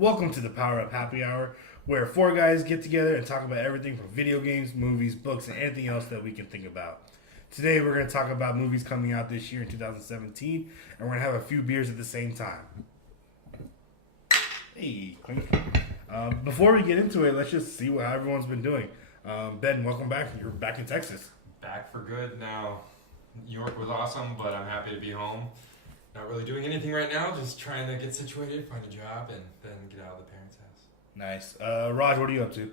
Welcome to the Power Up Happy Hour, where four guys get together and talk about everything from video games, movies, books, and anything else that we can think about. Today we're going to talk about movies coming out this year in 2017, and we're going to have a few beers at the same time. Hey, clink. Before we get into it, let's just see what everyone's been doing. Ben, welcome back. You're back in Texas. Back for good now. New York was awesome, but I'm happy to be home. Not really doing anything right now, just trying to get situated, find a job, and then get out of the parents' house. Nice. Raj, what are you up to?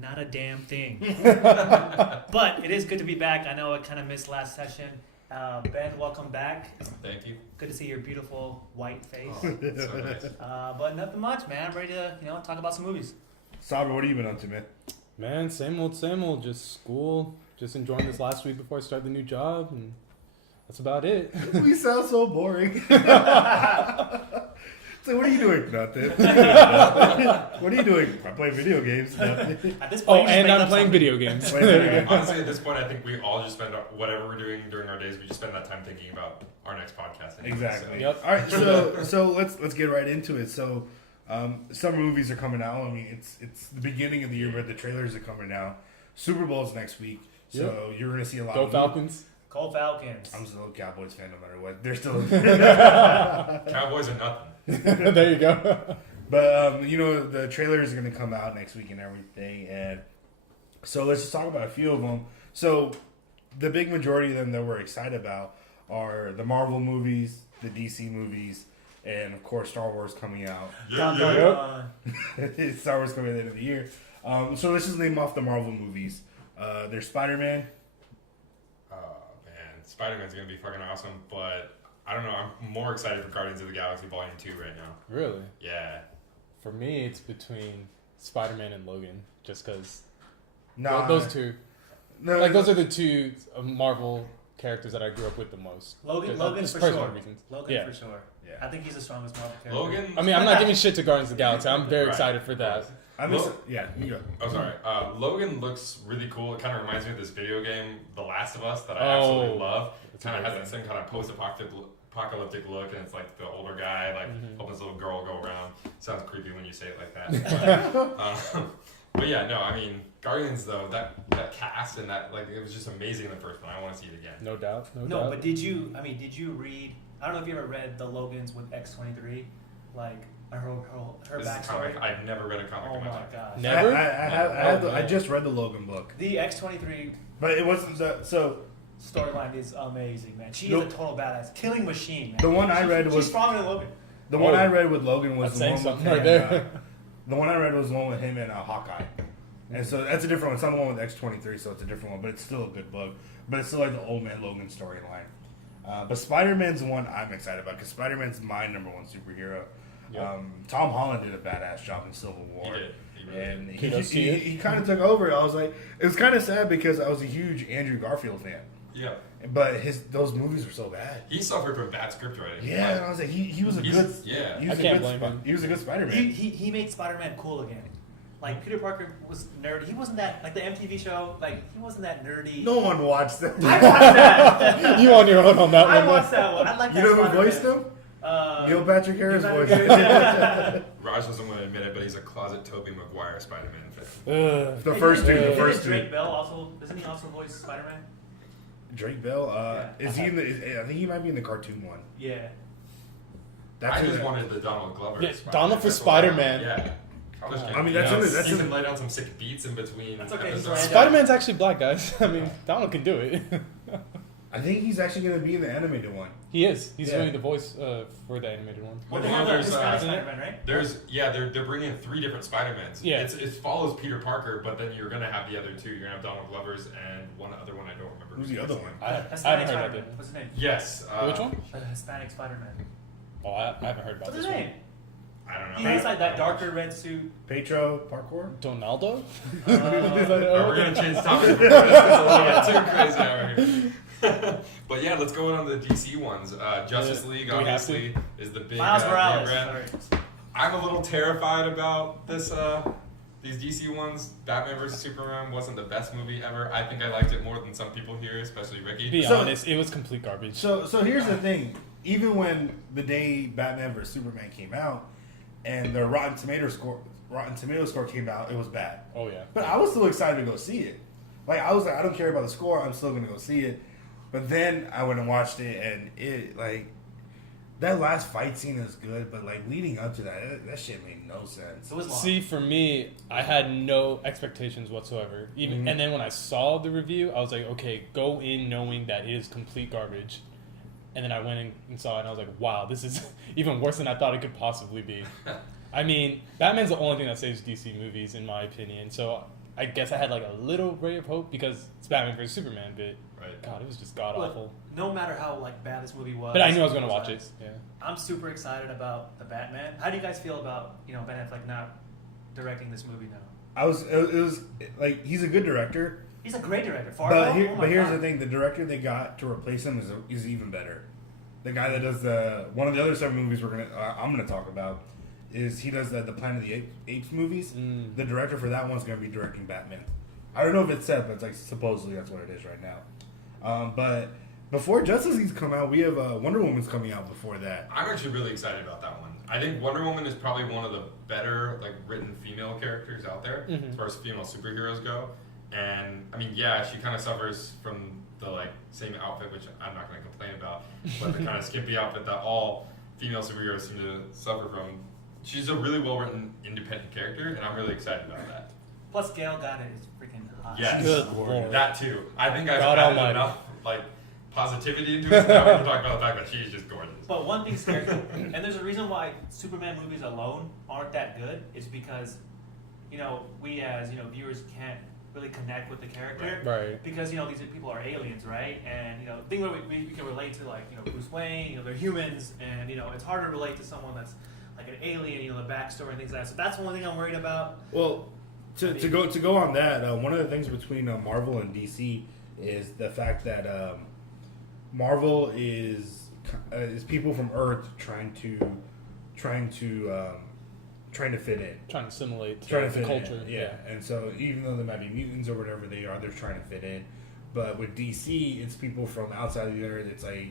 Not a damn thing. But it is good to be back. I know I kind of missed last session. Ben, welcome back. Thank you. Good to see your beautiful white face. Oh, that's so nice. But nothing much, man. I'm ready to talk about some movies. Saber, what have you been up to, man? Man, same old. Just school. Just enjoying this last week before I start the new job, and that's about it. We sound so boring. So what are you doing? Nothing. What are you doing? I play video games. Nothing. At this Oh, point, and I'm playing video games. Honestly, at this point, I think we all just spend whatever we're doing during our days. We just spend that time thinking about our next podcast. Anyway, Exactly. So. Yep. All right, so let's get right into it. So, some movies are coming out. I mean, it's the beginning of the year, but the trailers are coming out. Super Bowl's next week, so you're gonna see a lot. Go of Falcons. Cold Falcons. I'm still a Cowboys fan, no matter what. They're still. Cowboys are nothing. There you go. But the trailers are gonna come out next week and everything, and so let's just talk about a few of them. So, the big majority of them that we're excited about are the Marvel movies, the DC movies, and of course Star Wars coming out. Dun, Yeah, dun, yeah. dun. Star Wars coming at the end of the year. So let's just name off the Marvel movies. There's Spider-Man. Oh, man. Spider-Man's going to be fucking awesome, but I don't know. I'm more excited for Guardians of the Galaxy Volume 2 right now. Really? Yeah. For me, it's between Spider-Man and Logan, just because Nah, those two, no, those are the two Marvel characters that I grew up with the most. Logan Just for personal sure. reasons. Logan Yeah. for sure. Yeah. I think he's the strongest Marvel character. Logan. I mean, I'm not giving shit to Guardians of the Galaxy. I'm very Right. excited for that. Yeah, you go. Oh, sorry. Logan looks really cool. It kind of reminds me of this video game, The Last of Us, that I Oh, absolutely love. It that's a kind of great has that same kind of post-apocalyptic look, and it's like the older guy, like helping this little girl go around. Sounds creepy when you say it like that. But yeah, no, I mean, Guardians though, that cast and that, like, it was just amazing in the first one. I want to see it again. No doubt. No, but did you read? I don't know if you ever read the Logans with X-23, like her This is a backstory. comic. I've never read a comic Oh in my my life. gosh. Never? I just read the Logan book, The X-23 but it wasn't so. storyline is amazing, man. She Nope. is a total badass, killing machine, man. The one I read She's was stronger than Logan. the one I read with Logan was That's the saying one with something him, right there. the one I read was the one with him and Hawkeye, and so that's a different one. It's not the one with X-23, so it's a different one, but it's still a good book. But it's still like the old man Logan storyline. But Spider-Man's the one I'm excited about because Spider-Man's my number one superhero. Yep. Tom Holland did a badass job in Civil War. He did. He really And did. Kudos to you. he kind of took over. I was like, it was kind of sad because I was a huge Andrew Garfield fan, Yeah. but those movies were so bad. He suffered from bad script writing. Yeah, and I was like, he was a He's- good. yeah. he was I a can't good blame him. He was a good Spider-Man. He made Spider-Man cool again. Like Peter Parker was nerdy. He wasn't that like the MTV show. Like he wasn't that nerdy. No one watched that. I watched that. You on your own on that I one. watched that one. I like You that. know who Spider-Man. voiced him? Neil Patrick Harris Neil voiced Patrick him. Harris. Raj doesn't want to admit it, but he's a closet Tobey Maguire Spider-Man fan. The first two. The Didn't first two. Drake Bell also doesn't he also voice Spider-Man? Drake Bell. Yeah. Is he in the? I think he might be in the cartoon one. Yeah. That's I who just that- wanted the Donald Glover. Yeah, Spider-Man. Donald for That's what I wanted. Spider-Man. Yeah. I was kidding. I mean, that's in the- that's he in can the- lay down some sick beats in between. That's okay, he's episodes. random. Spider-Man's actually black, guys. I mean, Donald can do it. I think he's actually going to be in the animated one. He is. He's Yeah. doing the voice for the animated one. Well, They you know, have the there's Hispanic Spider-Man, right? they're bringing in 3 different Spider-Mans. Yeah. It follows Peter Parker, but then you're gonna have the other 2. You're gonna have Donald Glover's and one other one I don't remember. Who's the other one? I Hispanic haven't heard Spider-Man. about it. What's his name? Yes. Which one? The Hispanic Spider-Man. Oh, I haven't heard about What's this his one. name? I don't know. He has like that darker red suit. Petro Parkour. Donaldo? We're gonna change topics. It's a little bit too crazy out here. But yeah, let's go on to the DC ones. Justice League Do we have obviously is the big Miles Morales. brand. Sorry. I'm a little terrified about this. These DC ones. Batman vs Superman wasn't the best movie ever. I think I liked it more than some people here, especially Ricky. Be So- honest, it was complete garbage. So here's the thing. Even when the day Batman vs Superman came out, and the Rotten Tomato score came out. It was bad, Oh yeah. but I was still excited to go see it. Like I was like, I don't care about the score. I'm still gonna go see it. But then I went and watched it, and it like that last fight scene is good, but like leading up to that shit made no sense. It was long. See, for me, I had no expectations whatsoever. Even and then when I saw the review, I was like, okay, go in knowing that it is complete garbage. And then I went in and saw it, and I was like, wow, this is even worse than I thought it could possibly be. I mean, Batman's the only thing that saves DC movies, in my opinion. So I guess I had like a little ray of hope because it's Batman versus Superman, but God, it was just god awful. No matter how like bad this movie was, But I knew I was going to watch it. Yeah. I'm super excited about the Batman. How do you guys feel about Ben Affleck not directing this movie now? It was like he's a good director. He's a great director. But here's the thing: the director they got to replace him is even better. The guy that does one of the other 7 movies I'm gonna talk about is he does the Planet of the Apes movies. The director for that one's gonna be directing Batman. I don't know if it's said, but it's like supposedly that's what it is right now. But before Justice League's come out, we have Wonder Woman's coming out before that. I'm actually really excited about that one. I think Wonder Woman is probably one of the better like written female characters out there as far as female superheroes go. And I mean, yeah, she kind of suffers from the like same outfit, which I'm not going to complain about, but the kind of skimpy outfit that all female superheroes seem to suffer from. She's a really well written, independent character, and I'm really excited about that. Plus, Gail Gadot is freaking hot. Yes, Good Lord. that too. I think I've God added Almighty. enough like positivity into it. Now we can talk about the fact that she's just gorgeous. But one thing scares me, and there's a reason why Superman movies alone aren't that good, is because we as viewers can't really connect with the character, Right. because these people are aliens, right? And the thing where we can relate to like Bruce Wayne, they're humans, and it's hard to relate to someone that's like an alien, the backstory and things like that. So that's one thing I'm worried about. Well, to go on that, one of the things between Marvel and DC is the fact that Marvel is people from Earth trying to fit in. Trying to assimilate Trying to the fit culture. in, yeah. And so even though they might be mutants or whatever they are, they're trying to fit in. But with DC, it's people from outside of the Earth. It's like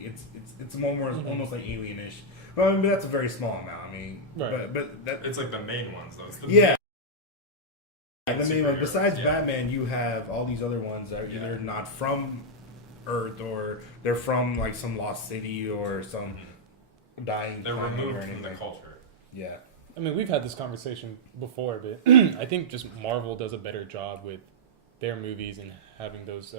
it's more almost like alienish. But I mean, that's a very small amount. I mean, Right. but that It's like the main ones, though. It's the yeah. main I mean, like, superheroes, besides yeah. Batman, you have all these other ones that are either not from Earth or they're from like some lost city or some dying. They're planet or removed from the anything. culture. Yeah. I mean, we've had this conversation before, but I think just Marvel does a better job with their movies and having those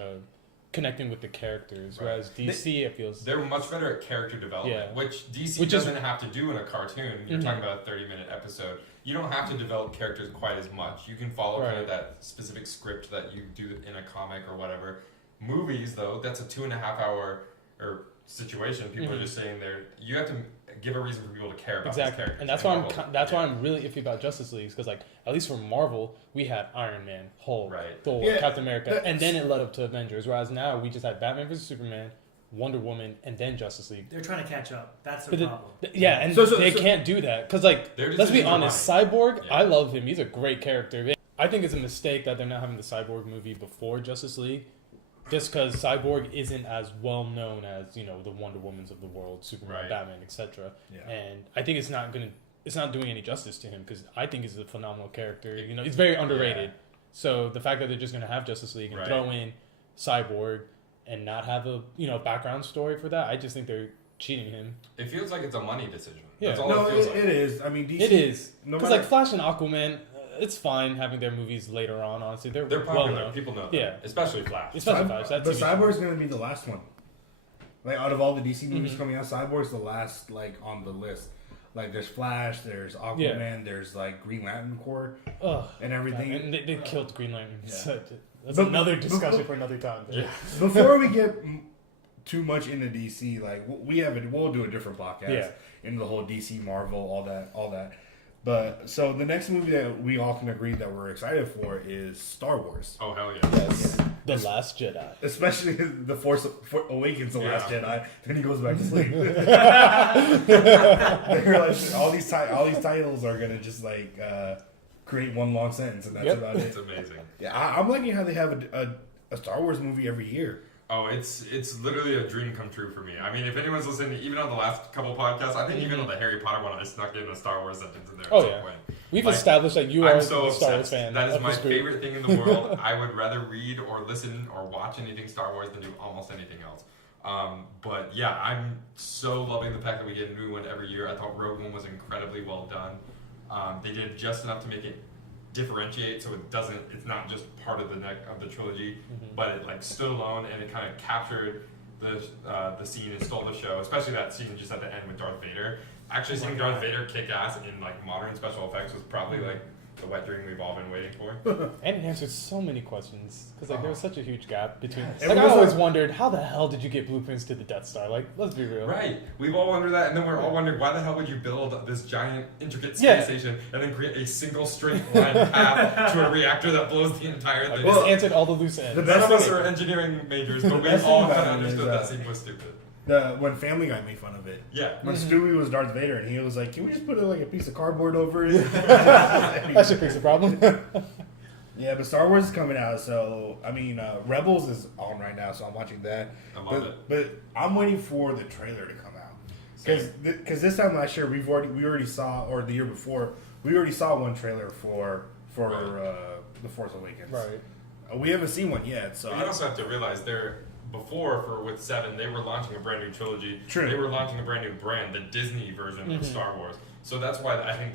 connecting with the characters, Right. whereas DC, it feels They're much better at character development, Yeah. which DC Which is- doesn't have to do in a cartoon. You're talking about a 30-minute episode. You don't have to develop characters quite as much. You can follow kind of that specific script that you do in a comic or whatever. Movies, though, that's a 2.5-hour situation. People are just sitting there. You have to give a reason for people to care about these exactly, characters. and that's why I'm really iffy about Justice League, because like at least for Marvel, we had Iron Man, Hulk, Right. Thor, Yeah, Captain America, and then it led up to Avengers. Whereas now we just had Batman vs Superman, Wonder Woman, and then Justice League. They're trying to catch up. That's the problem. Yeah, and they can't do that because, like, They're just let's be using honest, money. Cyborg, Yeah. I love him. He's a great character. I think it's a mistake that they're not having the Cyborg movie before Justice League, just because Cyborg isn't as well known as the Wonder Womans of the world, Superman, Right. Batman, etc. Yeah. And I think it's not doing any justice to him because I think he's a phenomenal character. He's very underrated. Yeah. So the fact that they're just gonna have Justice League and Right. throw in Cyborg and not have a background story for that, I just think they're cheating him. It feels like it's a money decision. Yeah. That's all No, it feels like. it is. I mean, DC. It is No because matter, like Flash and Aquaman, it's fine having their movies later on. Honestly, they're They're well popular. known. People know them. Yeah. Especially Flash. Especially Flash. That but TV show. Cyborg's going to be the last one. Like out of all the DC movies coming out, Cyborg's the last like on the list. Like there's Flash, there's Aquaman, there's like Green Lantern Corps Ugh, and everything. and they killed Green Lantern. Yeah. That's But- another discussion for another time. Yeah. Before we get too much into DC, like we'll do a different podcast Yeah. into the whole DC, Marvel, all that. But so the next movie that we all can agree that we're excited for is Star Wars, Oh, hell yeah. Yes. The Last Jedi. especially the Force Awakens, the Last Jedi. Then he goes back to sleep. They're like, all these titles are gonna just like create one long sentence, and that's Yep. about it. It's amazing. Yeah, I'm liking how they have a Star Wars movie every year. Oh, it's literally a dream come true for me. I mean, if anyone's listening, even on the last couple podcasts, I think even on the Harry Potter one, I snuck in a Star Wars sentence in there. Oh, at some yeah. point. We've Like, established that you are I'm a so Star Wars obsessed. fan. That is of my this group. favorite thing in the world. I would rather read or listen or watch anything Star Wars than do almost anything else. But yeah, I'm so loving the fact that we get a new one every year. I thought Rogue One was incredibly well done. They did just enough to make it differentiate, so it's not just part of the neck of the trilogy, but it like stood alone and it kind of captured the scene and stole the show, especially that scene just at the end with Darth Vader. Actually seeing Darth Vader kick ass in like modern special effects was probably like the wet dream we've all been waiting for. And it answered so many questions because like there was such a huge gap between. It Like I was always like- wondered, how the hell did you get blueprints to the Death Star? Like, let's be real. Right. We've all wondered that, and then we're all wondering why the hell would you build this giant, intricate space Yeah. station and then create a single straight line path to a reactor that blows the entire Like, thing? this answered all the loose ends. The None best of us thing- are engineering majors, but we best all thing kind about of it is, understood that scene was stupid. When Family Guy made fun of it. Yeah. When Stewie was Darth Vader and he was like, "Can we just put like a piece of cardboard over it?" That should fix the problem. Yeah, but Star Wars is coming out, so I mean, Rebels is on right now, so I'm watching that. I love it. But I'm waiting for the trailer to come out because this time last year we already saw, or the year before we already saw one trailer for the Force Awakens. Right. We haven't seen one yet, so But you also have to realize with 7, they were launching a brand new trilogy. True. They were launching a brand new brand, the Disney version of Star Wars. So that's why I think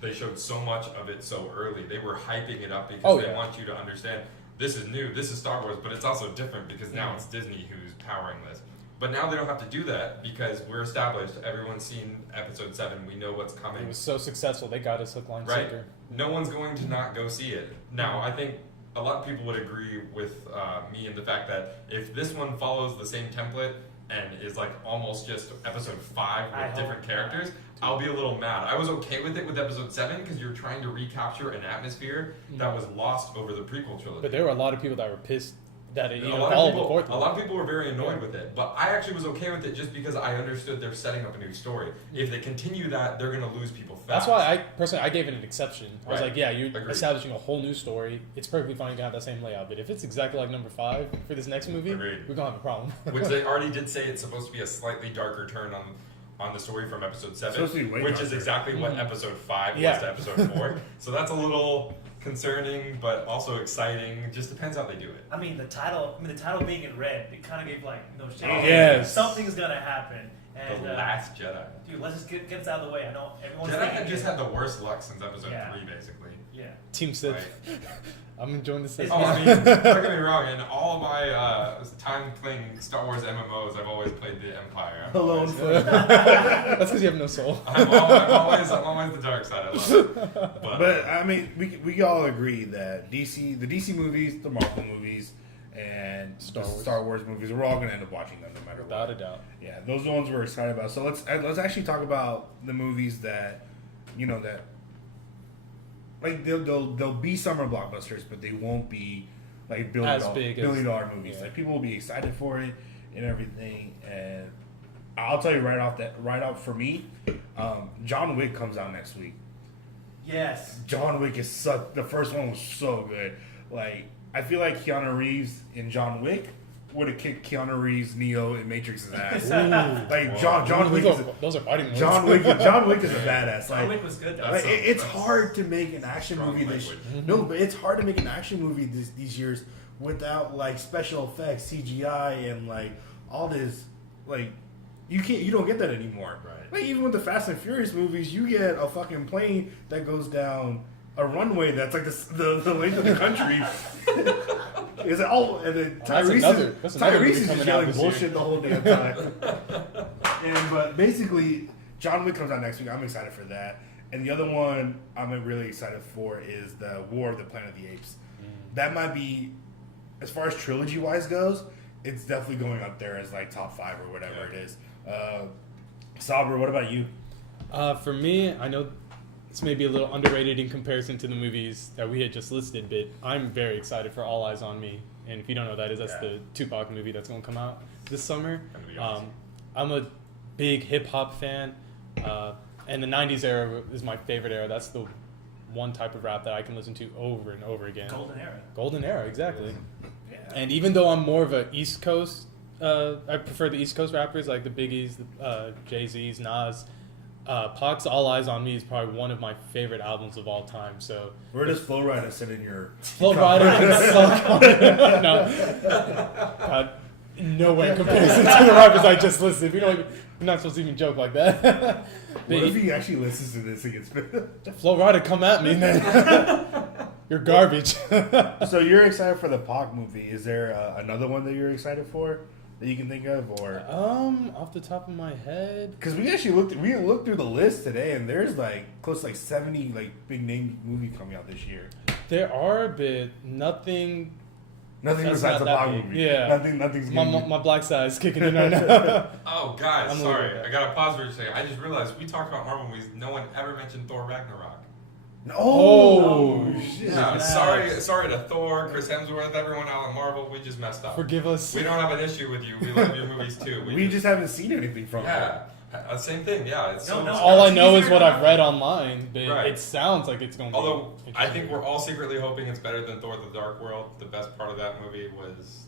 they showed so much of it so early. They were hyping it up because they want you to understand this is new, this is Star Wars, but it's also different because now it's Disney who's powering this. But now they don't have to do that because we're established. Everyone's seen Episode 7. We know what's coming. It was so successful, they got us hook, line, Right. sinker. No one's going to not go see it. Now, I think a lot of people would agree with me in the fact that if this one follows the same template and is like almost just Episode 5 with different characters, I'll be a little mad. I was okay with it with Episode 7 because you're trying to recapture an atmosphere that was lost over the prequel trilogy. But there were a lot of people that were pissed that it A even lot followed the of fourth people, a one. lot of people were very annoyed with it, but I actually was okay with it just because I understood they're setting up a new story. If they continue that, they're going to lose people fast. That's why I gave it an exception. I was Right. like, yeah, you're Agreed. establishing a whole new story. It's perfectly fine to have that same layout. But if it's exactly like number 5 for this next movie, Agreed. we're gonna have a problem. Which they already did say it's supposed to be a slightly darker turn on the story from Episode 7, Supposed to be way which is darker. exactly what Episode 5 Yeah. was to Episode 4. So that's a little concerning, but also exciting. Just depends how they do it. I mean, the title being in red, it kind of gave like no shade. Oh, yes. Something's gonna happen. And The Last Jedi. dude, let's just get this out of the way. I know everyone's Jedi thinking had just had the worst luck since Episode 3, basically. yeah. Team Sith. Like, I'm enjoying this. It's- oh, I mean, don't get me wrong. In all of my time playing Star Wars MMOs, I've always played the Empire. Alone. That's because you have no soul. I'm always the dark side. I love it. But I mean, we all agree that the DC movies, the Marvel movies, and Star Wars movies, we're all gonna end up watching them no matter Without what. a doubt. Yeah, those are the ones we're excited about. So let's actually talk about the movies that that like they'll be summer blockbusters, but they won't be like As big as- billion-dollar movies. yeah. Like people will be excited for it and everything. And I'll tell you right off for me, John Wick comes out next week. Yes. John Wick is the first one was so good. Like I feel like Keanu Reeves in John Wick would have kicked Keanu Reeves Neo in Matrix's ass. Like John Wick is Those are fighting modes. John Wick is a badass. John Like, Wick was good though. like, it's that's hard to make an action strong movie language. No, but it's hard to make an action movie these years without like special effects, CGI, and like all this. Like you don't get that anymore. Right. Like even with the Fast and Furious movies, you get a fucking plane that goes down a runway that's like the length of the country. Is it all? And then That's Tyrese another movie is coming just out yelling this year. bullshit the whole damn time. But basically, John Wick comes out next week. I'm excited for that. And the other one I'm really excited for is the War of the Planet of the Apes. That might be, as far as trilogy wise goes, it's definitely going up there as like top 5 or whatever it is. Saber, what about you? For me, I know it's maybe a little underrated in comparison to the movies that we had just listed, but I'm very excited for All Eyes on Me. And if you don't know what that is, that's the Tupac movie that's going to come out this summer. Gonna be awesome. I'm a big hip hop fan, and the '90s era is my favorite era. That's the one type of rap that I can listen to over and over again. Golden era. Golden era, exactly. And even though I'm more of a East Coast, I prefer the East Coast rappers like the Biggies, Jay-Z's, Nas. Pac's All Eyes on Me is probably one of my favorite albums of all time. So where does Flow Rider sit in your? Flow Rider can suck on it. No, nowhere in comparison to the rappers I just listed. We don't. We're not supposed to even joke like that. What if he actually listens to this and gets Flow Rider, come at me, man. You're garbage. So you're excited for the Pac movie? Is there another one that you're excited for that you can think of, or? Off the top of my head, Because we actually looked through the list today, and there's like close to like 70 like big name movie coming out this year. there are, but nothing. Nothing That's besides not the that Pac big. movie. Yeah. Nothing's My, gonna my, my black side is kicking in right now. Oh, guys, I'm sorry. losing it. I got to pause for a second. I just realized we talked about Marvel movies. No one ever mentioned Thor Ragnarok. Oh, shit! Yeah, Yes. sorry to Thor, Chris Hemsworth, everyone out in Marvel. We just messed up. Forgive us. We don't have an issue with you. We love your movies too. We just haven't seen anything from it. yeah, same thing. Yeah, it's No, so no. All I know is Teaser. what I've read online, but Right. it sounds like it's going to be. Although I think interesting. we're all secretly hoping it's better than Thor: The Dark World. The best part of that movie was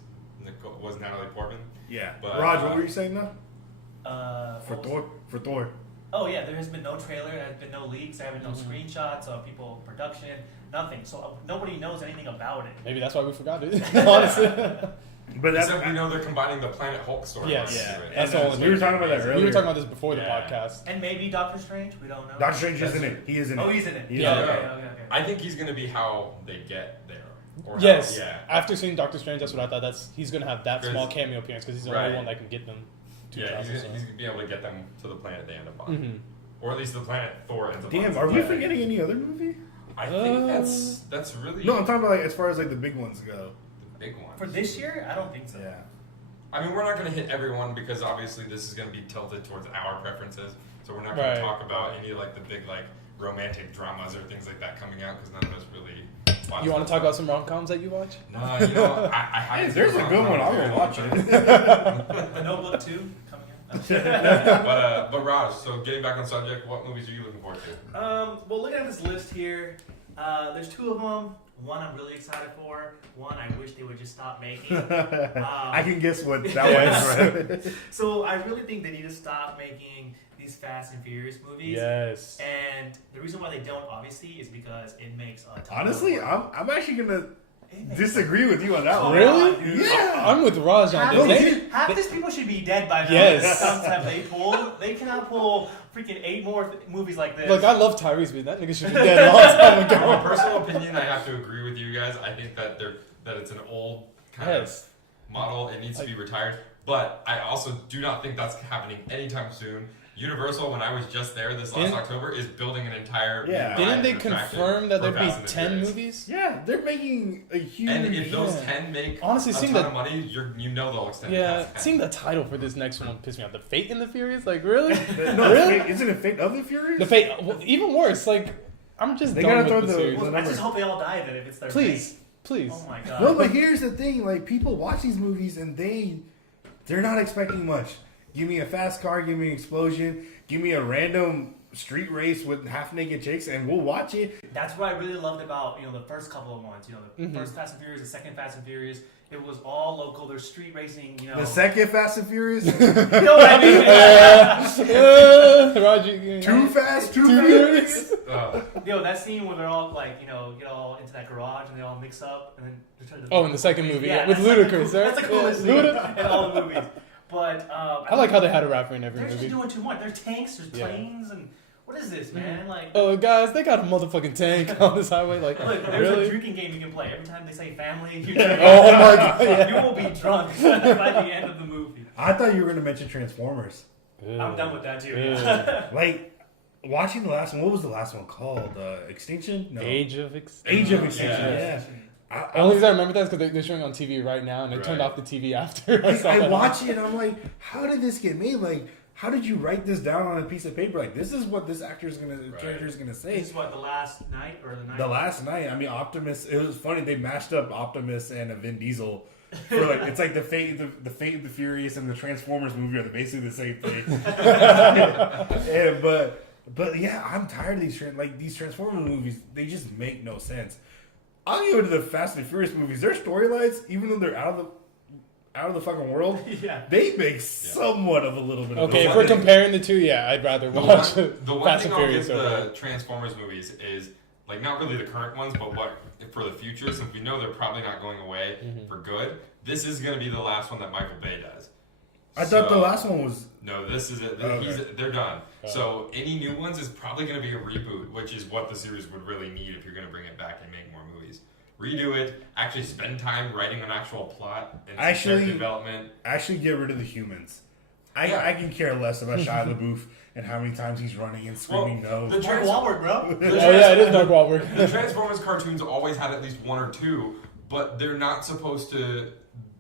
Natalie Portman. Yeah. But, Raj, what were you saying now? For what was Thor? For Thor. Oh yeah, there has been no trailer, there has been no leaks, there have been no Mhm. screenshots of people production, nothing. So nobody knows anything about it. Maybe that's why we forgot it. Honestly. But that's Except we know they're combining the Planet Hulk storyline. Yes. into it. That's and all. we were talking about that earlier. We were talking about this before the Yeah. podcast. And maybe Doctor Strange, we don't know. Doctor Strange is in it. He is in it. Oh, he's in it. He's Yeah. in it. Okay. I think he's gonna be how they get there. Or Yes. How, yeah. After seeing Doctor Strange, that's what I thought. He's going to have that 'Cause- small cameo appearance because he's the Right. only one that can get them. To Yeah, travel, he's so. gonna be able to get them to the planet they end up on, Mhm. or at least the planet Thor ends up on. Damn, are we forgetting any other movie? I think that's really No, I'm talking about like as far as like the big ones go. the big one. For this year, I don't think so. Yeah. I mean, we're not going to hit everyone because obviously this is going to be tilted towards our preferences. So we're not going Right. to talk about any like the big like romantic dramas or things like that coming out because none of us really. Watch You want those to talk about stuff. some rom-coms that you watch? No, you know, I Hey, haven't. there's a seen good one. I'll rom-coms go watch yet. it. The Notebook 2 coming out. But Raj, so getting back on subject, what movies are you looking forward to? Well, looking at this list here, there's two of them. One I'm really excited for. One I wish they would just stop making. I can guess what that was. Right? So I really think they need to stop making these Fast and Furious movies. Yes. And the reason why they don't, obviously, is because it makes a ton Honestly, of work. I'm actually gonna It makes disagree with you on that one. Really? dude. Yeah. I'm with Raj on Half, this. these, these people should be dead by now. Yes. The stunts that they pull, they cannot pull freaking 8 more movies like this. Look, I love Tyrese, but that nigga should be dead a long time From a ago. personal opinion, I have to agree with you guys. I think that it's an old kind Yes. of model. It needs to be retired. But I also do not think that's happening anytime soon. Universal, when I was just there this last Didn't- October, is building an entire Yeah. ride Didn't they and attraction confirm that for there'd be Fast and 10 Furious. movies? Yeah, they're making a huge. And if those Yeah. 10 make Honestly, a seeing ton the of money, you know they'll extend it yeah, past 10. seeing the title for this next one pissed me off. The Fate and the Furious, like really? No, Really? isn't it Fate of the Furious? The Fate, well, even worse. Like I'm just They done gotta with the throw the- series. Well, I number. just hope they all die then if it's their Please, fate. please. Oh my god. No, but here's the thing: like people watch these movies and they're not expecting much. Give me a fast car, give me an explosion, give me a random street race with half naked chicks, and we'll watch it. That's what I really loved about the first couple of ones. The Mhm. first Fast and Furious, the second Fast and Furious. It was all local. There's street racing. The second Fast and Furious, You know what I mean? Roger, too fast, too Too furious. That scene where they're all like, get all into that garage and they all mix up and then they're trying to. Oh, in the second movie, yeah, with that's like Ludacris, the, right? That's the coolest Yeah, scene in all the movies. But I like how they had a rapper in every they're just movie. doing too much. There's tanks, there's Yeah. planes, and what is this, man? Like, Oh, guys, they got a motherfucking tank on this highway. Like, look, there's a really? drinking game you can play. Every time they say family, you Oh my god, yeah. you will be drunk by the end of the movie. I thought you were gonna mention Transformers. I'm done with that too. Yeah. Like watching the last one. What was the last one called? Extinction? No. Age of Extinction. Age of Extinction. Yeah. Yeah. The only reason I remember that is because they're showing it on TV right now, and they turned Right. off the TV after. I saw I that. watch it and I'm like, how did this get made? Like, how did you write this down on a piece of paper? Like, this is what this actor's gonna, character's gonna say. This is what, the last night or the night? The last night, I mean, Optimus. It was funny. They mashed up Optimus and a Vin Diesel. For like, it's like the Fate of the Furious and the Transformers movie are basically the same thing. But yeah, I'm tired of these these Transformers movies. They just make no sense. I'll give it to the Fast and Furious movies. Their storylines, even though they're out of the fucking world, Yeah. they make somewhat of a little bit. Okay, of if we're comparing the two, yeah, I'd rather watch the one Fast thing and I'll give Furious over. the Transformers movies is like not really the current ones, but what for the future, since we know they're probably not going away for good. This is going to be the last one that Michael Bay does. I thought the last one was. No, this is it. Okay. They're done. So any new ones is probably going to be a reboot, which is what the series would really need if you're going to bring it back and make more movies. Redo it. Actually, spend time writing an actual plot and character development. Actually, get rid of the humans. I can care less about Shia LaBeouf and how many times he's running and screaming no. The Mark Wahlberg, bro. Oh yeah, it is Mark Wahlberg. The Transformers cartoons always had at least one or two, but they're not supposed to.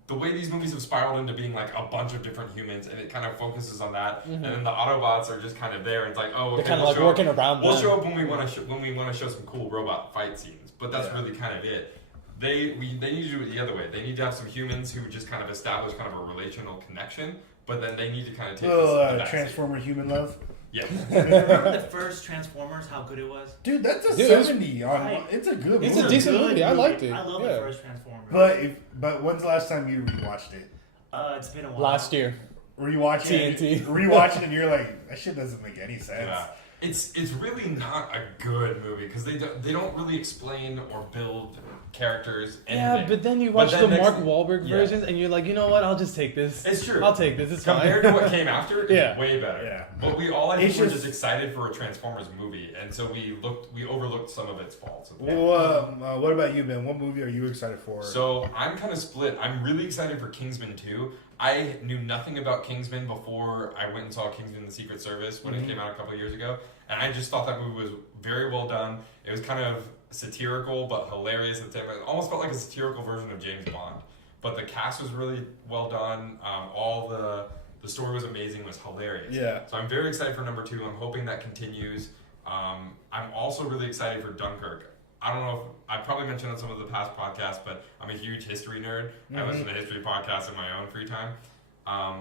The way these movies have spiraled into being like a bunch of different humans, and it kind of focuses on that, and then the Autobots are just kind of there. It's like, oh, okay, They're kind of like working around. We'll show up when we want to show some cool robot fight scenes, but that's really kind of it. They need to do it the other way. They need to have some humans who just kind of establish kind of a relational connection, but then they need to kind of take this Transformer human love. Yeah. Remember the first Transformers? How good it was. Dude, that's a Dude, 70. It's a good movie. It's a decent movie. I liked it. I love the first Transformers. But when's the last time you rewatched it? It's been a while. Last year. Rewatching TNT. Rewatching it, and you're like, that shit doesn't make any sense. Yeah. It's really not a good movie because they don't really explain or build characters. Yeah, but then you watch the Mark Wahlberg versions and you're like, you know what? I'll just take this. It's true. I'll take this. It's compared fine. to what came after. It's way better. Yeah, but we all were just excited for a Transformers movie, and so we overlooked some of its faults. Well, what about you, Ben? What movie are you excited for? So I'm kind of split. I'm really excited for Kingsman 2. I knew nothing about Kingsman before I went and saw Kingsman: The Secret Service when it came out a couple of years ago, and I just thought that movie was very well done. It was kind of satirical but hilarious at the same time. It almost felt like a satirical version of James Bond. But the cast was really well done. All the story was amazing. Was hilarious. Yeah. So I'm very excited for number 2. I'm hoping that continues. I'm also really excited for Dunkirk. I don't know if I probably mentioned on some of the past podcasts, but I'm a huge history nerd. I listen to history podcasts in my own free time.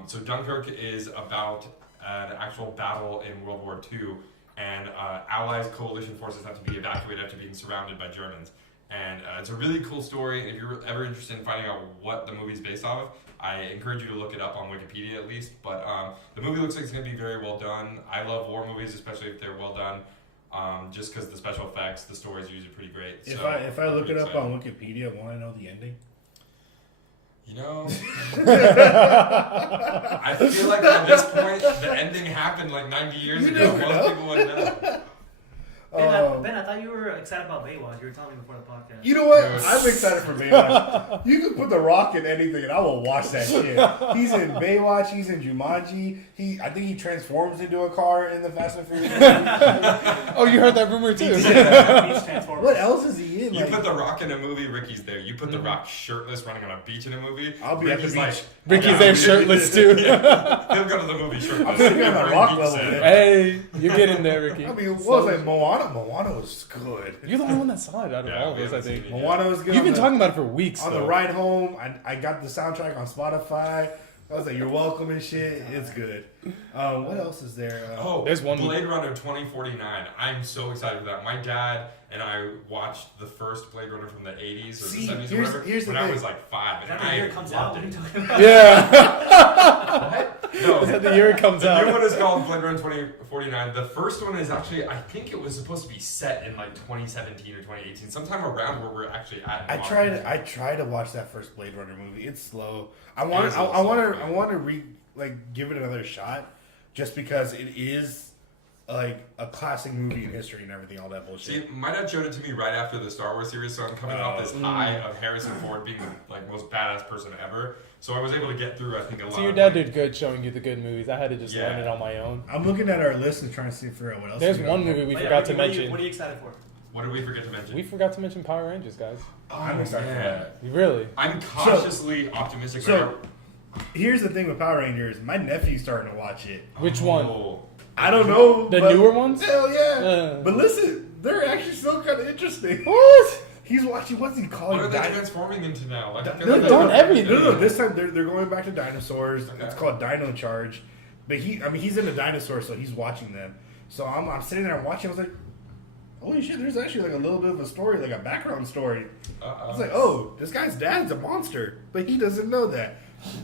So Dunkirk is about an actual battle in World War II, and Allies coalition forces have to be evacuated after being surrounded by Germans. And it's a really cool story. And if you're ever interested in finding out what the movie's based off of, I encourage you to look it up on Wikipedia at least. But the movie looks like it's going to be very well done. I love war movies, especially if they're well done. Just because the special effects, the story is usually pretty great. If I look it up on Wikipedia, won't I know the ending? You know, I feel like at this point, the ending happened like 90 years ago. Most people would know. Ben, I thought you were excited about Baywatch. You were telling me before the podcast. You know what? I'm excited for Baywatch. You can put The Rock in anything, and I will watch that shit. He's in Baywatch. He's in Jumanji. I think he transforms into a car in the Fast and Furious movie. Oh, you heard that rumor too? What else is he in? You put The Rock in a movie, Ricky's there. You put The Rock shirtless running on a beach in a movie, I'll be at the beach. Ricky's there shirtless too. He'll go to the movie shirtless. I'm sitting on the Rock level. Hey, you're getting there, Ricky. I mean, what was it? Moana? Moana was good. You're the only one that saw it out of all of us, I think. Moana was good. You've been talking about it for weeks. On the ride home, I got the soundtrack on Spotify. I was like, "You're welcome" and shit. It's good. What else is there? There's one. Blade Runner 2049. I'm so excited for that. My dad and I watched the first Blade Runner from the 80s or the 70s or whatever when I was like 5. Is that the year it comes out? What are you talking about? Yeah. No, is that the year it comes out? out? The new one is called Blade Runner 2049. The first one is actually, I think it was supposed to be set in like 2017 or 2018, sometime around where we're actually at. I tried to watch that first Blade Runner movie. It's slow. I want to give it another shot, just because it is like a classic movie in history and everything, all that bullshit. See, my dad showed it to me right after the Star Wars series, so I'm coming off this high of Harrison Ford being the most badass person ever. So I was able to get through, I think, a lot. So your dad did good showing you the good movies. I had to just learn it on my own. I'm looking at our list and trying to figure out what else. There's one movie we forgot to mention. What are you excited for? What did we forget to mention? We forgot to mention Power Rangers, guys. Oh, I'm excited for that. Really? I'm cautiously optimistic. So, here's the thing with Power Rangers. My nephew's starting to watch it. Which one? I don't know. The newer ones? Hell yeah. But listen, they're actually still kind of interesting. What? He's watching, what's he calling? What are they transforming into now? Like, they've done everything. No, this time they're going back to dinosaurs. Okay. It's called Dino Charge. But he's into dinosaurs, so he's watching them. So I'm sitting there watching. I was like, holy shit, there's actually like a little bit of a story, like a background story. Uh-oh. It's like, oh, this guy's dad's a monster, but he doesn't know that.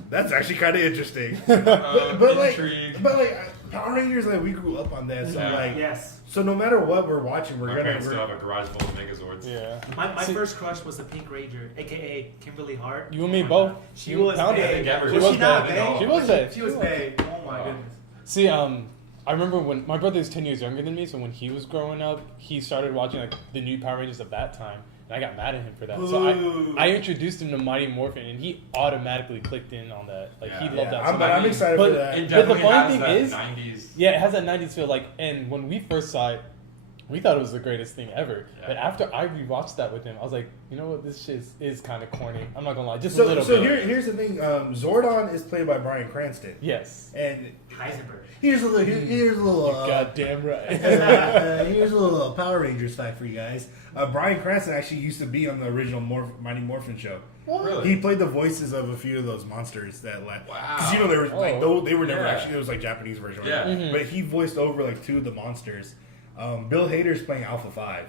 That's actually kind of interesting. Intrigue. but Power Rangers, like we grew up on that, so Yeah. like, Yes. so no matter what we're watching, My parents still have a garage full of Megazords. Yeah. My first crush was the Pink Ranger, aka Kimberly Hart. You and me both. She You was found bae. it. I think everyone- Was She she not was bae? bae. She was bae. She was bae. Oh my goodness. See, I remember when my brother is 10 years younger than me, so when he was growing up, he started watching like the new Power Rangers at that time, and I got mad at him for that. Boo. So I introduced him to Mighty Morphin, and he automatically clicked in on that. Like he Yeah. loved that. So But I'm excited But- for that. It But the definitely funny has thing that is- 90s. yeah, it has that 90s feel. Like, and when we first saw it, we thought it was the greatest thing ever. Yeah. But after I rewatched that with him, I was like, you know what, this shit is kind of corny. I'm not gonna lie, just a So, little so bit. here's the thing. Zordon is played by Bryan Cranston, Yes, and Heisenberg. here's a little. Here's a little. goddamn right. Here's a little Power Rangers fact for you guys. Bryan Cranston actually used to be on the original Mighty Morphin show. Really? He played the voices of a few of those monsters that left. Wow. Because you know they were like they were never Yeah. actually, it was like Japanese version. Yeah. Right? But he voiced over like two of the monsters. Bill Hader's playing Alpha 5.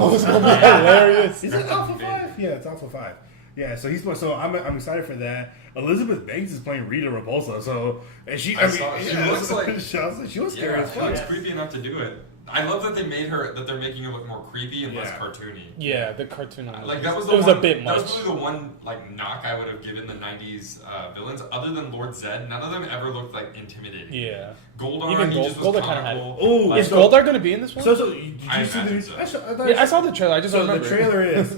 Oh, it's gonna be hilarious. Is it Alpha 5? Yeah, it's Alpha 5. Yeah, so I'm excited for that. Elizabeth Banks is playing Rita Repulsa, so and she I saw it. She looks like- she was scary Yeah, as she fuck. looks creepy enough to do it. I love that they're making her look more creepy and less Yeah. cartoony. Yeah, the cartoon. Like that was it the was one, a bit That much. was really the one like knock I would have given the '90s villains. Other than Lord Zed, none of them ever looked like intimidating. Yeah. Goldar, Even he just Goldar was kinda had it. comical. Ooh, Like, Is Goldar gonna be in this one? Did you I see imagine the? so. I saw the trailer. I just So don't remember. the trailer is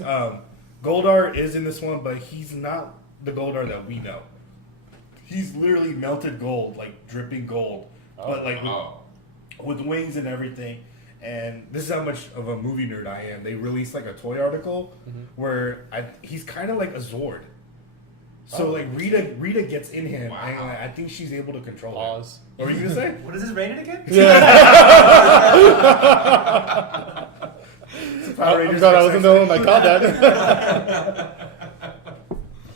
Goldar is in this one, but he's not the Goldar that we know. He's literally melted gold, like dripping gold, but like with wings and everything. And this is how much of a movie nerd I am. They released like a toy article where he's kind of like a Zord. So like Rita gets in him, and I think she's able to control him. Pause. What were you gonna say? What is this rated again? Power I'm Rangers glad I XX. wasn't the one that caught that.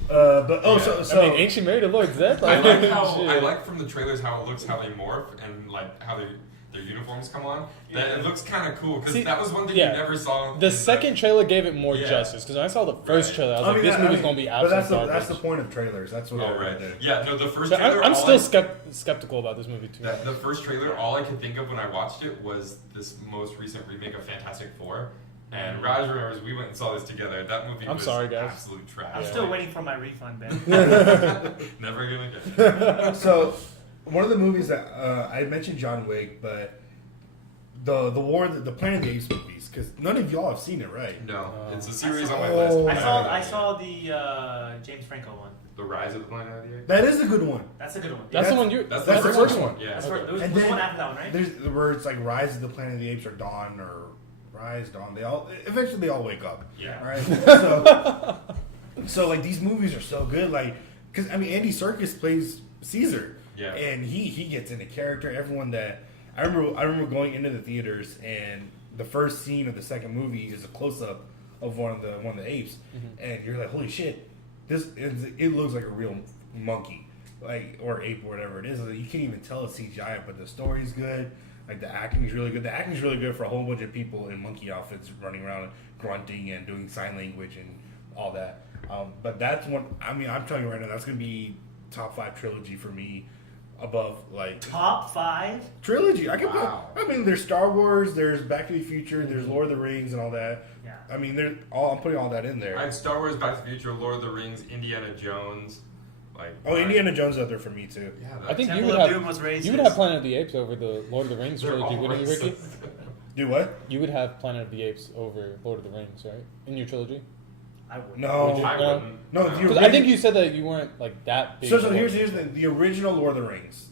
So I mean, ain't she married to Lord Zed? I like how Shit. I like from the trailers how it looks, how they morph, and like how their uniforms come on. That it looks kind of cool because See, that was one thing yeah. you never saw. The in second trailer gave it more Yeah. justice because when I saw the first Right. trailer, I was like, "This movie's gonna be but absolute that's the garbage." point of trailers. That's what Oh they're right, doing. yeah. No, the first So trailer. I'm all still I- skeptical about this movie too. The first trailer, all I could think of when I watched it was this most recent remake of Fantastic Four. And Raj remembers we went and saw this together. That movie I'm was sorry, guys. absolute trash. I'm Yeah. still waiting for my refund, Ben. Never gonna get. So, one of the movies that I mentioned John Wick, but the Planet of the Apes movies, because none of y'all have seen it, right? No, Oh. it's a series on Oh. my list. I but saw haven't I done it saw the James Franco one. yet. The Rise of the Planet of the Apes. That is a good one. That's a good one. That's the That's- one you. That's the first one. Yeah. That's Okay. there was And one then- after that one, right? There's where it's like Rise of the Planet of the Apes or Dawn or Rise, Dawn. They all eventually wake up. Yeah. All right. So like these movies are so good. Like, because I mean Andy Serkis plays Caesar. Yeah. And he gets into character. Everyone that I remember going into the theaters and the first scene of the second movie is a close up of one of the apes, and you're like, holy shit, it looks like a real monkey, like or ape or whatever it is. Like, you can't even tell it's CGI, but the story's good. Like the acting is really good. The acting is really good for a whole bunch of people in monkey outfits running around grunting and doing sign language and all that. But that's one. I mean, I'm telling you right now, that's gonna be top 5 trilogy for me. Above like Top 5. trilogy, I can Wow. put. I mean, there's Star Wars, there's Back to the Future, there's Lord of the Rings, and all that. Yeah. I mean, I'm putting all that in there. I had Star Wars, Back to the Future, Lord of the Rings, Indiana Jones. Like Indiana Jones up there for me too. Yeah, I think Temple you would of have. Doom was racist. You would have Planet of the Apes over the Lord of the Rings they're trilogy, all wouldn't you, Ricky? racist. Do what? You would have Planet of the Apes over Lord of the Rings, right? In your trilogy? I would. No, Would you? I wouldn't. No, No. if Because I think you said that you weren't like that big. So of a here's Lord of the original Lord of the Rings,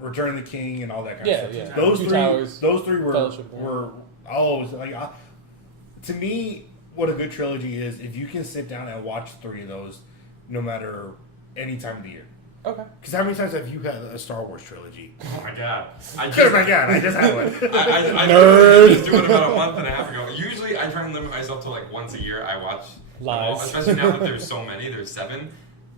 Return of the King, and all that kind Yeah, of stuff. yeah. Those Two three, Towers, those three Fellowship, yeah. were always like. To me, what a good trilogy is, if you can sit down and watch 3 of those, no matter any time of the year. Okay. Because how many times have you had a Star Wars trilogy? Oh my god! I Oh my god, I just had one. I Nerd. just do it about a month and a half ago. Usually, I try and limit myself to like once a year. I watch them all, Lies. especially now that there's so many. There's 7.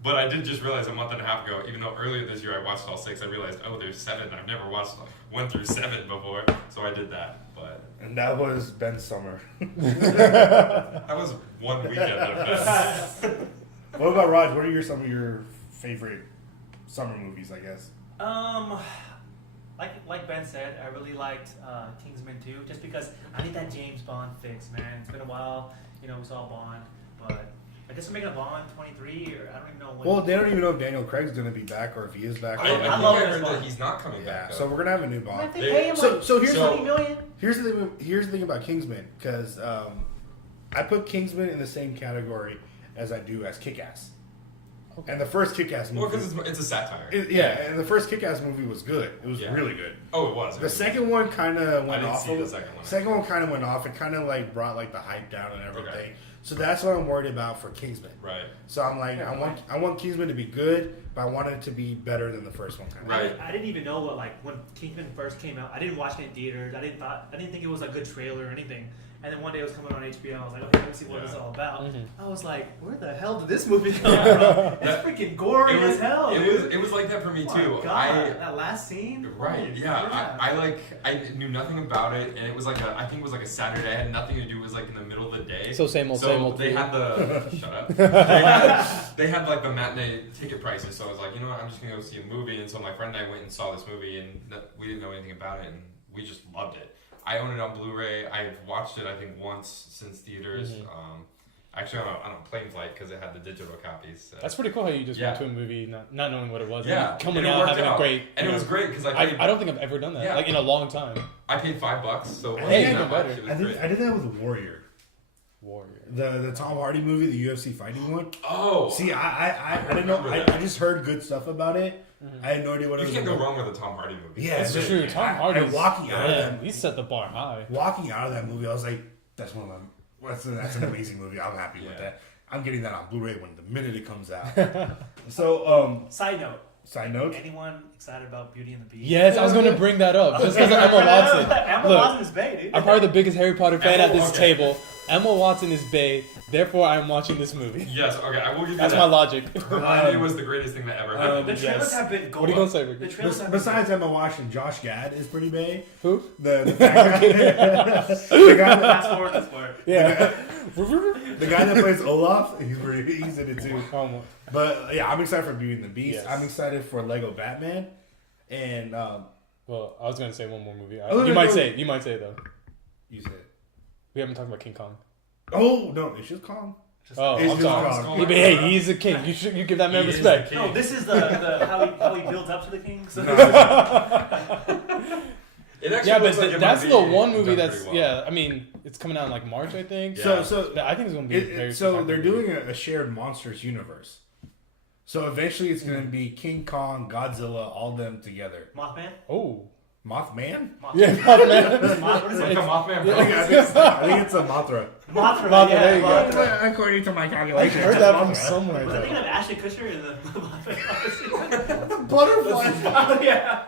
But I did just realize a month and a half ago, even though earlier this year I watched all 6, I realized, oh, there's 7. I've never watched 1 through 7 before, so I did that. But And that was Ben's summer. That was one weekend at best. What about Raj? What are some of your favorite summer movies, I guess? Like Ben said, I really liked Kingsman 2, just because I need that James Bond fix, man. It's been a while, we saw Bond, but I guess we're making a Bond 23, or I don't even know when. Well, they don't even know if Daniel Craig's going to be back or if he is back. I think I heard that he's not coming back. So we're going to have a new Bond. They pay him like So here's $20 million. Here's the thing about Kingsman, because I put Kingsman in the same category as I do as Kick-Ass. Okay. And the first Kick-Ass movie... Well, because it's a satire. And the first Kick-Ass movie was good. It was really good. Oh, it was. The second one kind of went off. I didn't see the second one. Second one kind of went off. It kind of like brought like the hype down and everything. Okay. So that's what I'm worried about for Kingsman. Right. So I'm like, I want Kingsman to be good, but I want it to be better than the first one. Right. I didn't even know when Kingsman first came out. I didn't watch it in theaters. I didn't think it was a good trailer or anything. And then one day it was coming on HBO. I was like, okay, let me see what it's all about. Mm-hmm. I was like, where the hell did this movie come from? It's freaking gory as hell. It was like that for me too. Oh my God, that last scene. Right. Yeah. I knew nothing about it, and it was like I think it was like a Saturday. It had nothing to do. It was like in the middle of the day. So same old. They had the shut up. They had like the matinee ticket prices. So I was like, you know what? I'm just gonna go see a movie. And so my friend and I went and saw this movie, and we didn't know anything about it, and we just loved it. I own it on Blu-ray. I've watched it, I think, once since theaters. Actually, on a plane flight because it had the digital copies. So. That's pretty cool how you just went to a movie not knowing what it was. Yeah, and coming out having a great. And it was great because I don't think I've ever done that like in a long time. I paid $5, so it Hey, wasn't that better. much. It was I great. did that with Warrior. The Tom Hardy movie, the UFC fighting one. Oh, See, I didn't know. I just heard good stuff about it. I had no idea what it you was. can't go wrong with a Tom Hardy movie. Yeah, That's true. Tom Hardy. Walking out of that, he set the bar high. walking out of that movie, I was like, that's one of them. That's an amazing movie. I'm happy with that. I'm getting that on Blu-ray the minute it comes out. So, Side note. side note. Anyone excited about Beauty and the Beast? Yes, I was going to bring that up just because of Emma Watson. Emma Look, Watson is bae, dude. I'm probably the biggest Harry Potter fan at this Okay. table. Emma Watson is bae, therefore I'm watching this movie. Yes. Okay. I will give you That's that. my logic. Hermione was the greatest thing that ever happened. The trailers Yes. have been gold. What are you gonna say, Ricky? The trailers have been Besides Emma Watson, Josh Gad is pretty big. Who? The fat guy. the guy that, Fast forward, fast forward. Yeah. the guy that plays Olaf, he's in it too. Oh, my. But yeah, I'm excited for Beauty and the Beast. Yes. I'm excited for Lego Batman, and Well, I was going to say one more movie. Oh, You no, might no. say it. You might say it, though. you said, We haven't talked about King Kong. oh no, it's just Kong. Oh, It's I'm just sorry. Kong. Yeah, but hey, he's a king. You give that man He is respect. the No, this is the how he builds up to the king. So It actually Yeah, looks but like it that's might the be one movie done that's pretty well. yeah. I mean, it's coming out in like March, I think. Yeah. So I think it's going to be very. so spectacular. they're doing a shared monsters universe. So eventually, it's going to be King Kong, Godzilla, all them together. Mothman. Oh. Mothman? Yeah, man. What is Like it? the Mothman. I think it's a Mothra. Mothra. Mothra, Yeah, there you go. Mothra. According to my I calculations, heard it's that from Mothra. somewhere. Was I thinking Though. of Ashley Kutcher in the Mothman? Butterfly. Oh yeah.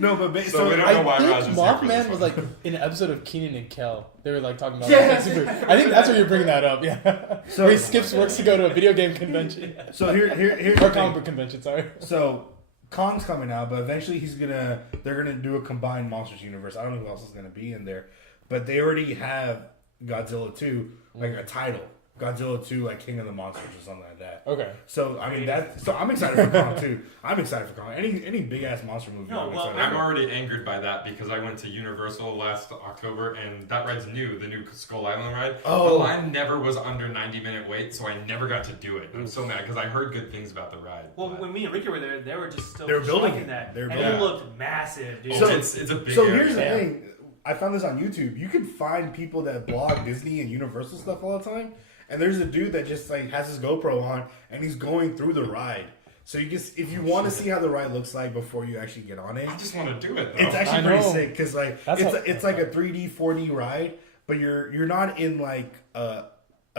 No, but So we don't know I why Raj think is here for this Mothman was one. like in an episode of Keenan and Kel. They were like talking about. Yes. I think that's where you're bringing that up. Yeah. So- Where he skips works to go to a video game convention So here's or the comic thing. book convention. Sorry. So Kong's coming out, but eventually they're gonna do a combined monsters universe. I don't know who else is gonna be in there, but they already have Godzilla 2 like a title. Godzilla 2 like King of the Monsters or something like that. Okay. So I mean I'm excited for Kong too. I'm excited for Kong. Any big ass monster movie. No, I'm well, excited I'm for. already angered by that because I went to Universal last October and that ride's new, the new Skull Island ride. Oh. The line never was under 90-minute wait, so I never got to do it. I'm so mad because I heard good things about the ride. Well, but- when me and Ricky were there, they were just still They were building constructing it. that, They were and building it it. looked massive, dude. Oh, So- it's a big So area. here's the Yeah. thing. I found this on YouTube. You can find people that blog Disney and Universal stuff all the time. And there's a dude that just like has his GoPro on and he's going through the ride. So you just if you want to see how the ride looks like before you actually get on it, I just want to do it though. it's actually I pretty know. sick because like That's it's like a 3D 4D ride, but you're not in like a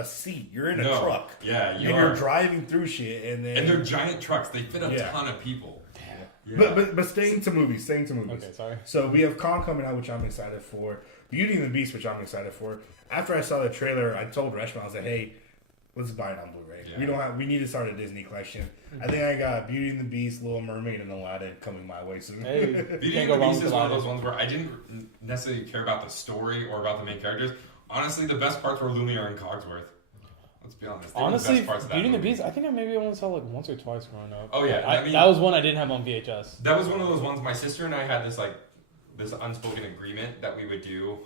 seat. You're in a No. truck. Yeah, and you you're are. driving through shit and then And they're giant trucks. They fit a Yeah. ton of people. Yeah. but staying to movies. Okay. Sorry. So we have Kong coming out, which I'm excited for. Beauty and the Beast, which I'm excited for. After I saw the trailer, I told Reshma, I was like, hey, let's buy it on Blu-ray. Yeah. We need to start a Disney collection. I think I got Beauty and the Beast, Little Mermaid, and Aladdin coming my way soon. Hey, Beauty can't and go the wrong Beast with is one of Aladdin. those ones where I didn't necessarily care about the story or about the main characters. Honestly, the best parts were Lumiere and Cogsworth. Let's be honest. They were Honestly, the best parts of that Beauty and the movie. Beast, I think I maybe only saw like once or twice growing up. Oh, yeah. I mean, that was one I didn't have on VHS. that was one of those ones. My sister and I had this unspoken agreement that we would do,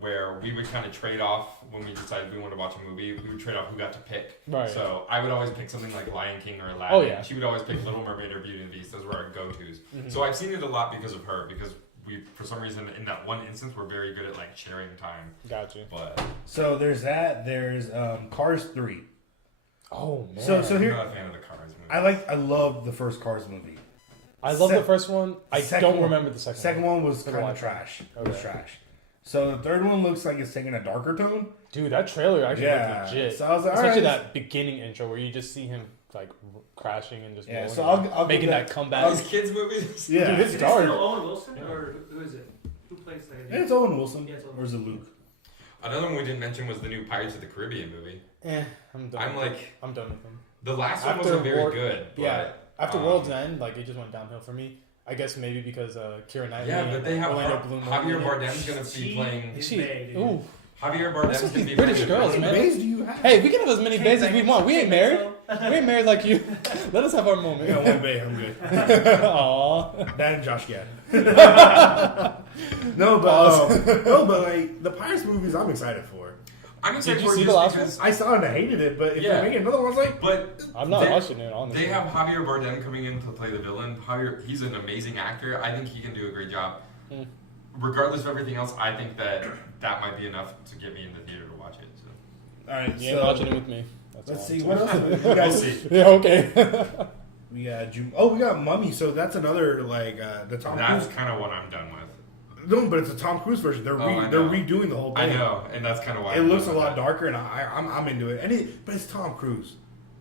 where we would kind of trade off when we decided we wanted to watch a movie. We would trade off who got to pick. Right. So I would always pick something like Lion King or Aladdin. Oh, yeah. She would always pick Little Mermaid or Beauty and the Beast. Those were our go-tos. So I've seen it a lot because of her. Because we, for some reason, in that one instance, we're very good at like sharing time. Gotcha. But So there's that. There's Cars 3. Oh man. So I'm here, not a fan of the Cars movie. I love the first Cars movie. I love Sec- the first one. I second don't one- remember the second. Second one was For kind the of watch. trash. It was Okay. trash. So the third one looks like it's taking a darker tone. Dude, that trailer actually Yeah. looked legit. So I was like, especially alright. that beginning intro where you just see him like crashing and just Yeah, rolling so around, I'll making give that that- comeback. These kids' movies. Yeah. Dude, it's Is it dark. still Owen Wilson or who is it? Who plays that? Yeah, it's Owen Wilson. Yeah, it's Owen Or is it Luke? Another one we didn't mention was the new Pirates of the Caribbean movie. I'm done. I'm with like, him. I'm done with him. the last one After wasn't very War- good. But, Yeah, after um, World's End, like it just went downhill for me. I guess maybe because Keira Knightley. Yeah, but they have Orlando Bloom. Javier Bardem's gonna be She playing. is She, May, dude. ooh. Javier What's Bardem's with gonna these be British playing girls, the man? Bays do you have? Hey, we can have as many bays as we want. We ain't married. We ain't married like you. Let us have our I moment. got one bay. I'm good. Aww. That and Josh Gad. No, but like the Pirates movies, I'm excited for. I'm excited Did you for it see just the last because, I saw it and I hated it, but if Yeah. they're making another one, I was like, but I'm not they- watching it, honestly. They have Javier Bardem coming in to play the villain. He's an amazing actor. I think he can do a great job. Hmm. Regardless of everything else, I think that might be enough to get me in the theater to watch it. So. all right. You ain't watching it with me. That's Let's all see I'm what saying. else. We We'll got, see. Yeah, okay. we got we got Mummy. So that's another like the Tom That's Cruise. kind of what I'm done with. No, but it's a Tom Cruise version. They're I they're know. redoing the whole I thing. know, and that's kind of why It I'm looks a done with lot it. darker, and I'm into it. But it's Tom Cruise.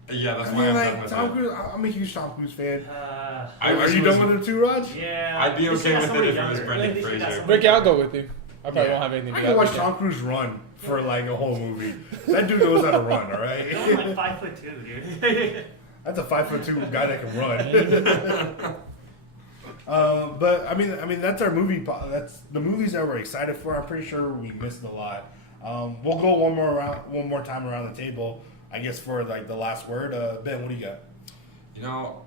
Yeah, that's I why mean, I'm done like with Tom it. Cruise. I'm a huge Tom Cruise fan. I Are wish you it was- done with it too, Raj? Yeah. I'd be They should okay have with somebody it if it was younger. Brendan They should have Fraser. somebody Ricky, I'll younger. go with you. I probably don't have anything to I do can watch with Tom Cruise run for like a whole movie. That dude knows how to run. All right. You're only like 5'2", dude. That's a 5'2" guy that can run. But I mean that's our movie. That's the movies that we're excited for. I'm pretty sure we missed a lot. We'll go one more time around the table. I guess for like the last word. Ben, what do you got? You know,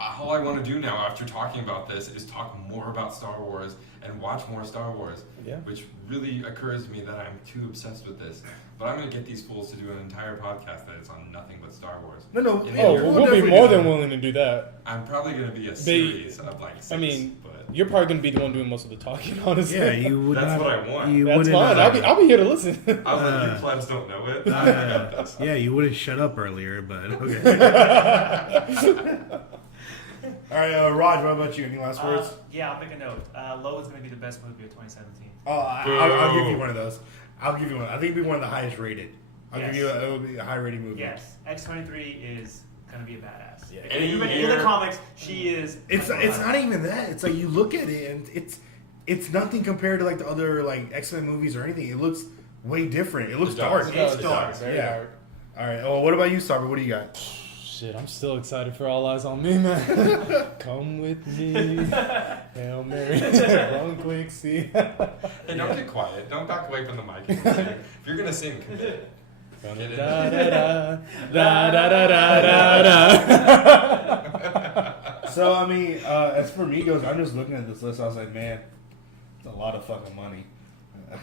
all I want to do now after talking about this is talk more about Star Wars and watch more Star Wars. Yeah. Which really occurs to me that I'm too obsessed with this. But I'm going to get these fools to do an entire podcast that is on nothing but Star Wars. No. You yeah, know, Oh, we'll we'll be definitely more do than that. willing to do that. I'm probably going to be a series of like six. I mean, but you're probably gonna be the one doing most of the talking, honestly. Yeah, you would. That's not, what I want. You That's wouldn't, fine. I'll be here to listen. I was like, you plebs don't know it. yeah, you wouldn't shut up earlier, but okay. All right, Raj, what about you? Any last words? Yeah, I'll make a note. Low is going to be the best movie of 2017. Oh, I'll give you one of those. I'll give you one. I think it'll be one of the highest rated. I'll give Yes. you it will be a high rating movie. Yes, X-23 is going to be a badass. Yeah. And even in year- the comics, she is. It's not even that. It's like you look at it and it's nothing compared to like the other like X-Men movies or anything. It looks way different. It looks It does. dark. It It's It's dark. very Yeah. dark. All right. Oh, what about you, Starber? What do you got? Shit, I'm still excited for All Eyes on Me, man. Come with me. Hail Mary. Run quick, see. Hey, don't get quiet. Don't back away from the mic. If you're going to sing, commit. Da Get in. da da da da da da da. So I mean, as for me goes, I'm just looking at this list. I was like, man, it's a lot of fucking money.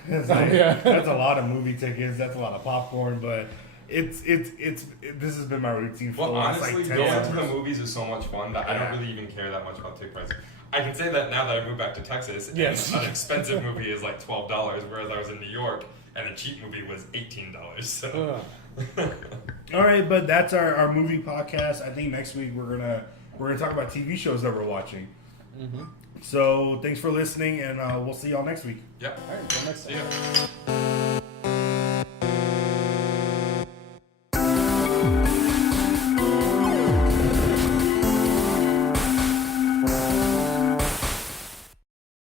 It's like, Yeah. That's a lot of movie tickets. That's a lot of popcorn. But this has been my routine for Well, the last honestly, like 10 going years. to the movies is so much fun that I Yeah. don't really even care that much about ticket prices. I can say that now that I moved back to Texas, and Yes. an expensive movie is like $12, whereas I was in New York, and a cheap movie was $18. So, All right, but that's our movie podcast. I think next week we're gonna talk about TV shows that we're watching. Mm-hmm. So thanks for listening, and we'll see y'all next week. yep. All right, till next See time. ya.